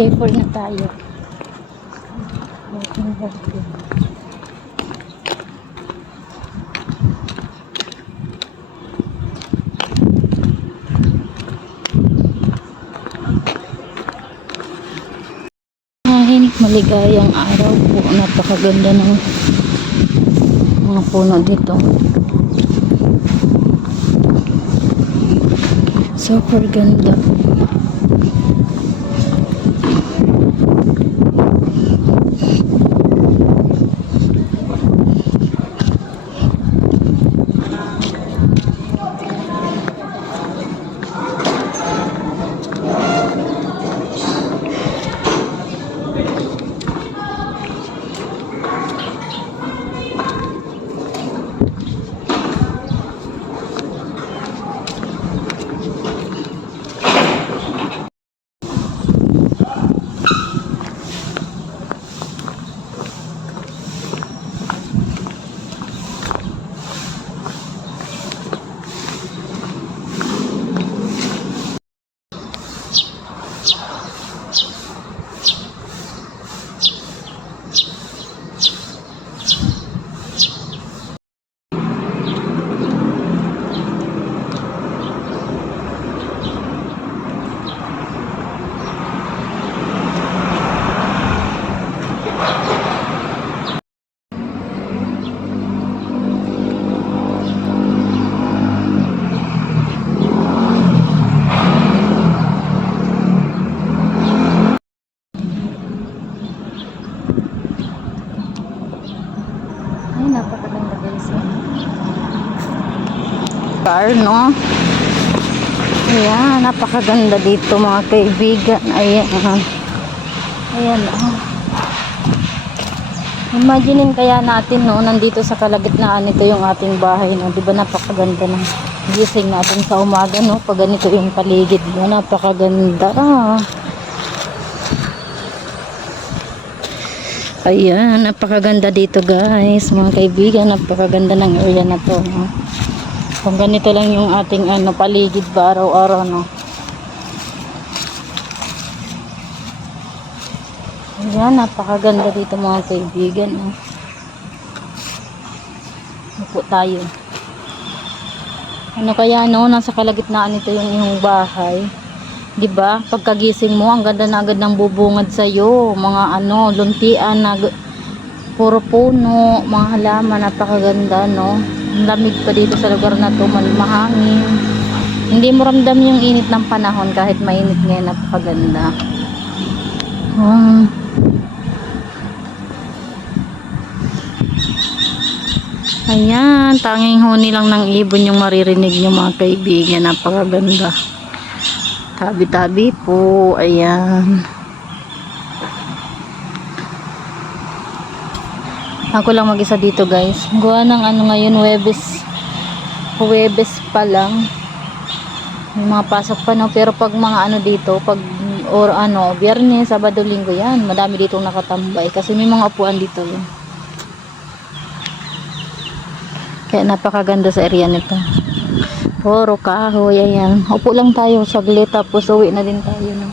Day 4 na tayo. Walking garden. Mahinig maligayang araw po. Napakaganda ng mga puno dito. Super ganda. Ay, napakaganda guys. Car, no? Ayan, napakaganda dito mga kaibigan. Ayan. Ayan, oh. Imaginein kaya natin, no, nandito sa kalagitnaan nito yung ating bahay, no? Diba napakaganda ng gising natin sa umaga, no? Pag ganito yung paligid mo, napakaganda. Ayan, napakaganda dito guys, mga kaibigan. Napakaganda ng area na to, no? Kung ganito lang yung ating paligid ba araw-araw, no? Ayan, napakaganda dito mga kaibigan, no? Upo tayo. Ano kaya, no? Nasa kalagitnaan nito yung iyong bahay. 'Di ba? Pagkagising mo, ang ganda na agad ng bubungad sa iyo, mga luntian na puro puno, mga halaman, napakaganda, no? Ang lamig pa dito sa lugar na 'to, mahangin. Hindi mo ramdam yung init ng panahon kahit mainit ngayon, napakaganda. Ayan, tanging huni lang ng ibon yung maririnig nyo mga kaibigan, napakaganda. Tabi-tabi po, ayan. Ako lang mag-isa dito guys. Gawa ng ngayon, Huwebes pa lang. May mga pasok pa, no? Pero pag mga dito, pag Biyernes, Sabado, Linggo, yan. Madami ditong nakatambay kasi may mga upuan dito yan. Kaya napakaganda sa area nito. Puro kahoy, ayan. Upo lang tayo saglit tapos uwi na din tayo, no?